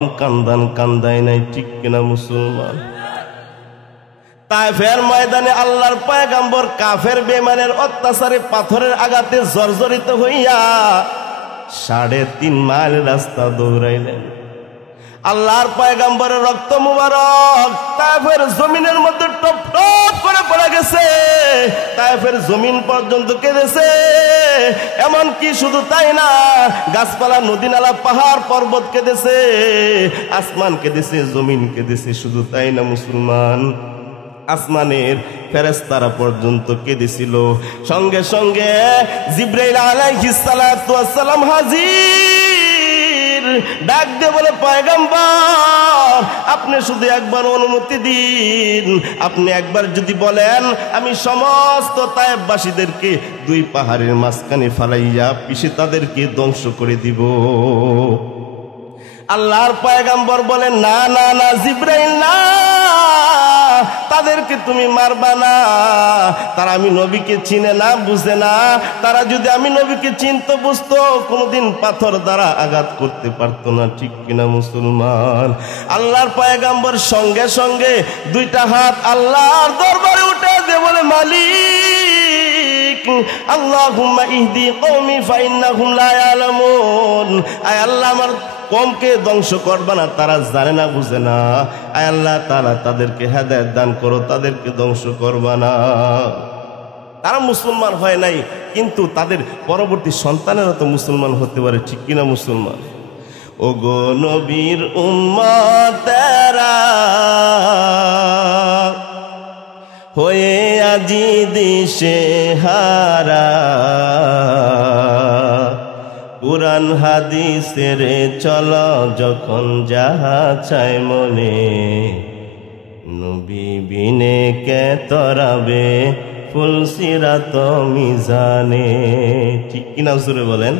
কান্দান কান্দায় নাই, ঠিক কিনা মুসলমান? তায়েফের ময়দানে আল্লাহর পয়গম্বর কাফের বেঈমানের অত্যাচারে পাথরের আঘাতে জর্জরিত হইয়া 3.5 মাইল রাস্তা দৌড়াইলেন। আল্লাহর পয়গম্বরের রক্ত মুবারক তায়েফের জমিনের মধ্যে টপ টপ করে পড়ে গেছে। তায়েফের জমিন পর্যন্ত কেঁদেছে। এমন কি শুধু তাই না, গাছপালা, নদী নালা, পাহাড় পর্বত কেঁদেছে, আসমান কেঁদেছে, জমিন কেঁদেছে। শুধু তাই না মুসলমান, আসমানের ফেরেশতারা পর্যন্ত কেঁদেছিল। সঙ্গে সঙ্গে জিবরাইল আলাইহিস সালাতু ওয়াস সালাম হাজির, ডাক দিয়ে বলে, পয়গম্বর আপনি শুধু একবার অনুমতি দিন, আপনি একবার যদি বলেন আমি সমস্ত তায়েফবাসীদেরকে 2 পাহাড়ের মাঝখানে ফালাইয়া পিষে তাদেরকে ধ্বংস করে দিব। আল্লাহর পয়গম্বর বলেন, না না না জিবরাইল, না, তাদেরকে তুমি মারবা না। তারা আমি নবীকে চিনে না, বুঝে না। তারা যদি আমি নবীকে চিনতো, বুঝতো, কোনোদিন পাথর দ্বারা আঘাত করতে পারতো না, ঠিক কিনা মুসলমান? আল্লাহর পয়গম্বর সঙ্গে সঙ্গে 2টা হাত আল্লাহর দরবারে উঠে দিয়ে বলে, মালিক আল্লাহুম্মা ইহদি কওমি ফাইন্নাহুম লা ইয়ালামুন। আয় আল্লাহ, আমার কমকে ধ্বংস করবা না, তারা জানে না, বুঝে না। আয় আল্লাহ তাআলা তাদেরকে হেদায়েত দান করো, তাদেরকে ধ্বংস করবা না। তারা মুসলমান হয় নাই, কিন্তু তাদের পরবর্তী সন্তানেরা তো মুসলমান হতে পারে, ঠিক কিনা মুসলমান? ওগো নবীর উম্মতেরা হয়ে আজি দিশে হারা, কুরআন হাদিসের চল যখন যাহা চায় মনে, নবী বিনে কে তরাবে ফুল সিরাত মিজানে, ঠিক কিনা জোরে বলেন?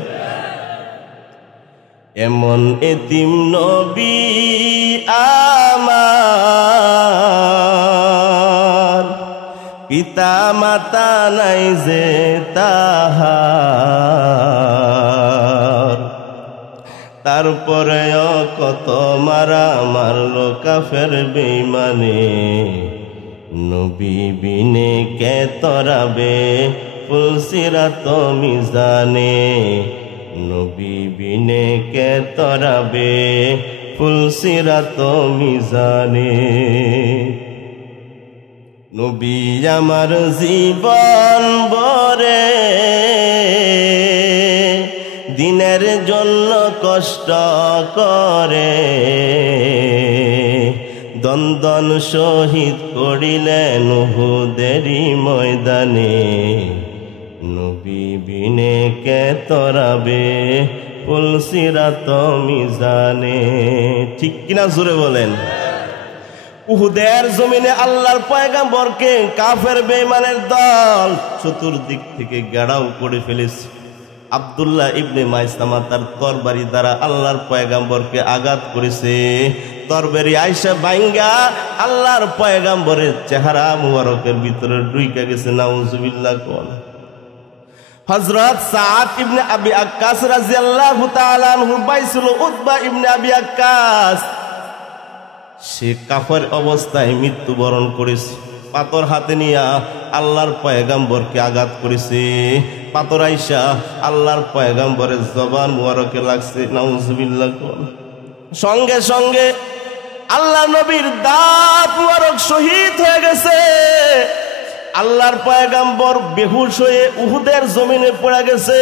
এমন এতিম নবী আমার, পিতা মাতা নাই যে তাহার, তারপরেও কত মারা মারলো কাফের বেঈমানে, নবী বিনে কে তরাবে ফুল সিরাত মিজানে, নবী বিনে কে তরাবে ফুল সিরাত মিজানে। নবী আমার জীবন ভরে দিনের জন্য কষ্ট করে, দন্দন শহীদ করিলেন উহুদেরই ময়দানে, নবী বিনে কে তরাবে ফুল সিরাত মিজানে, ঠিক কিনা জোরে বলেন? উহুদের জমিনে আল্লাহর পয়গম্বরকে কাফের বেঈমানের দল চতুর্দিক থেকে ঘেরাও করে ফেলেছে। আব্দুল্লাহ ইবনে মাইসামা তার তরবারি দ্বারা আল্লাহর পয়গম্বরকে আঘাত করেছে। তরবারি আয়েশা ভাঙ্গা আল্লাহর পয়গম্বরের চেহারা মুবারকের ভিতরে ঢুইকা গেছে, নাউজুবিল্লাহ। কোন হযরত সাদ ইবনে আবি আক্কাস রাদিয়াল্লাহু তাআলা আনহুর ভাই ছিল উতবা ইবনে আবি আক্কাস। সে কাফের অবস্থায় মৃত্যুবরণ করেছে। পাথর হাতে নিয়ে আল্লাহর পয়গম্বরকে আঘাত করেছে। পাথর আইসা আল্লাহর পয়গম্বরের জবান মুবারকে লাগছে, নাউজুবিল্লাহ। সঙ্গে সঙ্গে আল্লাহ নবীর দাঁত মুবারক শহীদ হয়ে গেছে। আল্লাহর পয়গম্বর বেহুশ হয়ে উহুদের জমিনে পড়ে গেছে।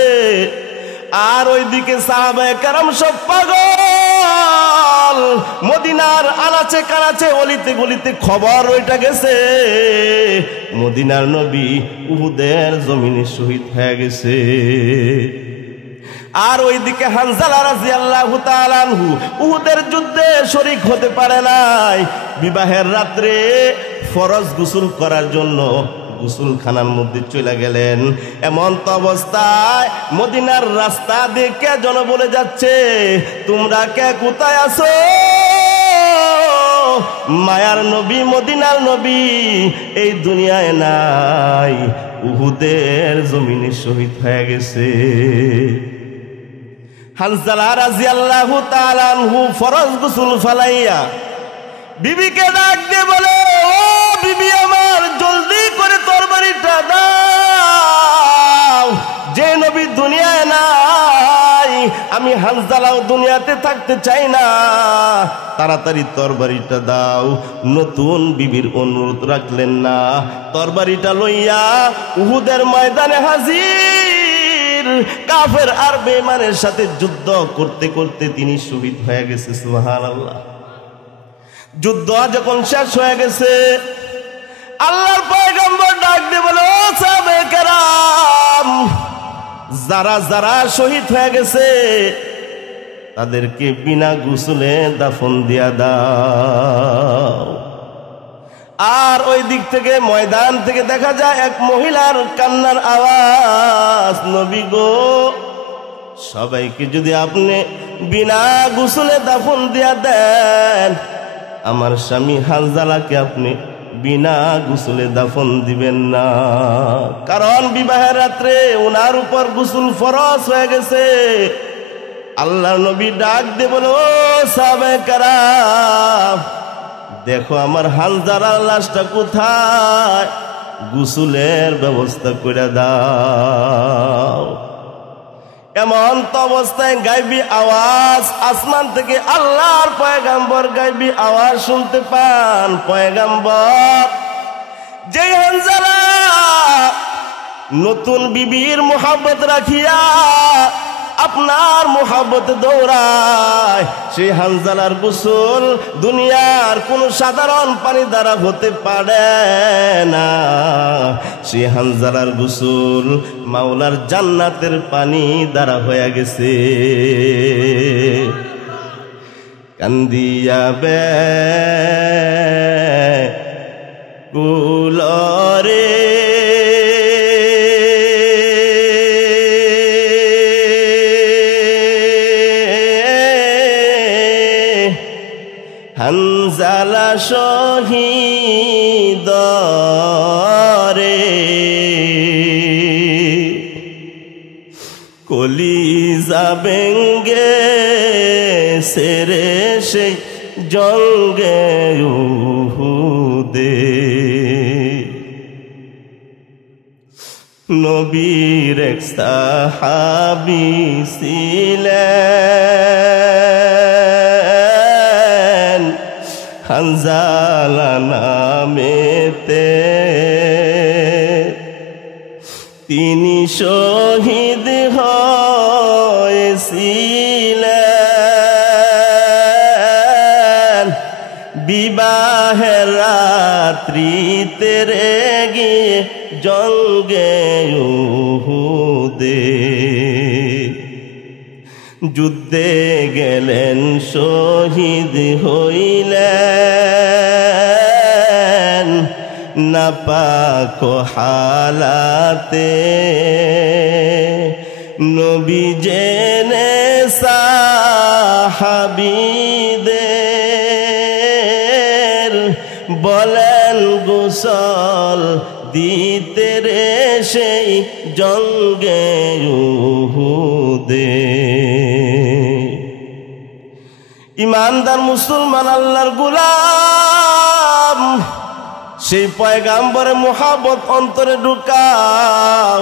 আর ওইদিকে সাহাবায়ে কেরাম সব পাগল। মদিনার আনাচে কানাচে অলিতে গলিতে খবর ওইটা গেছে, মদিনার নবী উহুদের জমিনে শহীদ হয়ে গেছে। আর ওইদিকে হানজালা রাদিয়াল্লাহু তাআলা আনহু উহুদের যুদ্ধে শরীক হতে পারে নাই। বিবাহের রাত্রে ফরজ গোসল করার জন্য গোসলখানার মধ্যে চলে গেলেন। এমন তো অবস্থায় মদিনার রাস্তা দেখে জন বলে যাচ্ছে, তোমরা কে কোথায় আছো? মায়ার নবী, মদিনার নবী এই দুনিয়ায় নাই, উহুদের জমিনে শহীদ হয়ে গেছে। হানজালা রাদিয়াল্লাহু তাআলা আনহু ফরজ গোসল ফলাইয়া বিবিকে ডাক দিয়ে বলে, ও বিবি আমার, জলদি করে তরবারিটা দাও। যে নবী দুনিয়ায় নাই, আমি হানজালাও দুনিয়াতে থাকতে চাই না, তাড়াতাড়ি তরবারিটা দাও। নতুন বিবির অনুরোধ রাখলেন না, তরবারিটা লইয়া উহুদের ময়দানে হাজির। কাফের আর বেঈমানের সাথে যুদ্ধ করতে করতে তিনি শহীদ হয়ে গেছে। সুবহানাল্লাহ। যুদ্ধ যখন শেষ হয়ে গেছে, আল্লাহর পয়গম্বর ডাক দিয়ে বলে, ও সাহাবায়ে কেরাম, যারা যারা শহীদ হয়ে গেছে তাদেরকে বিনা গোসলে দাফন দিয়া দাও। আর ওই দিক থেকে ময়দান থেকে দেখা যায় এক মহিলার কান্নার আওয়াজ, নবী গো, সবাইকে যদি আপনি বিনা গোসলে দাফন দিয়া দেন, আমার স্বামী হানজালাকে আপনি বিনা গোসলে দাফন দিবেন না। কারণ বিবাহের রাত্রে ওনার উপর গোসল ফরজ হয়ে গেছে। আল্লাহর নবী ডাক দিয়ে বলে, ও সাহাবায়ে কেরাম, দেখো আমার হানজালার লাশটা কোথায়, গোসলের ব্যবস্থা করে দাও। এমন তো অবস্থায় গায়বী আওয়াজ আসমান থেকে আল্লাহর পয়গম্বর গায়বী আওয়াজ শুনতে পান। পয়গম্বর, যে হানজালা নতুন বিবির মোহাব্বত রাখিয়া আপনার মোহাব্বত দৌড়ায়, সেই হানজালার গোসল দুনিয়ার কোন সাধারণ পানি দ্বারা হতে পারে না। সেই হানজালার গোসল মাওলার জান্নাতের পানি দ্বারা হয়ে গেছে। কান্দিয়া বে কুলরে হানজালা শহীদ রে, কলিজা বেঙ্গে সেরে সেই জঙ্গে উহুদে। নবীর এক সাহাবী ছিলেন হানজালা নামেতে, তিনি শহীদ হয়েছিলেন বিবাহের রাত্রিতে রে গিয়ে জঙ্গে উহুদে। যুদ্ধে গেলেন শহীদ হইলেন নাপাক হালাতে, নবী জেনে সাহাবীদের বলেন গোসল দিতে রে সেই জঙ্গে উহুদে। ইমানদার মুসলমান আল্লাহর গোলাম, সেই পয়গাম্বরের মোহাব্বত অন্তরে ঢুকাও,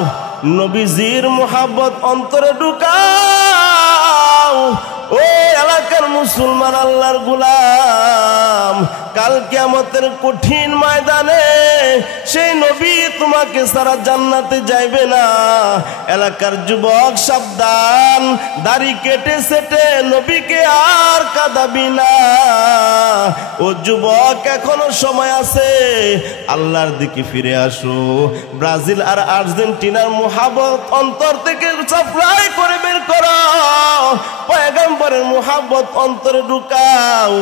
নবীজির মোহাব্বত অন্তরে ঢুকাও। ও এলাকার মুসলমান আল্লাহর গোলাম, কাল কিয়ামতের কঠিন ময়দানে সেই নবী তোমাকে সারা জান্নাতে যাইবে না। এলাকার যুবক সাবধান, দাড়ি কেটে সেটে নবীকে আর কাঁদাবি না। ও যুবক, এখনো সময় আছে, আল্লাহর দিকে ফিরে আসো। ব্রাজিল আর আর্জেন্টিনার মোহাব্বত অন্তর থেকে সাপ্লাই করে বের করো, পয়গম্বরের মোহাব্বত অন্তরে ঢুকাও।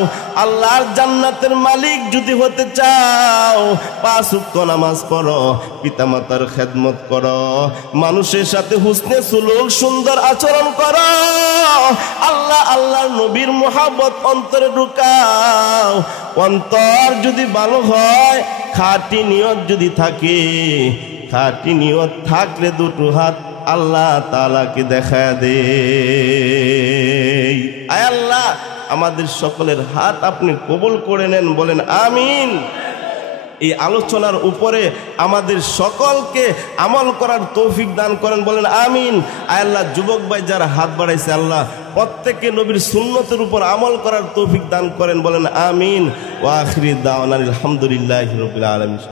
আল্লাহর জান্নাতের মালিক যদি হতে চাও, 5 ওয়াক্ত নামাজ পড়ো, পিতামাতার খেদমত করো, মানুষের সাথে হুসনে সুলুক সুন্দর আচরণ করো, আল্লাহর নবীর মোহাব্বত অন্তরে ঢুকাও। অন্তর যদি ভালো হয়, খাঁটি নিয়ত যদি থাকে, খাঁটি নিয়ত থাকলে দুটো হাত আল্লাহ তাআলাকে দেখা দে। আয় আল্লাহ, আমাদের সকলের হাত আপনি কবুল করে নেন, বলেন আমিন। এই আলোচনার উপরে আমাদের সকলকে আমল করার তৌফিক দান করেন, বলেন আমিন। আয় আল্লাহ, যুবক ভাই যারা হাত বাড়াইছে আল্লাহ প্রত্যেককে নবীর সুন্নতের উপর আমল করার তৌফিক দান করেন, বলেন আমিন। ওয়া আখিরি দাওয়ানা আলহামদুলিল্লাহি রাব্বিল আলামিন।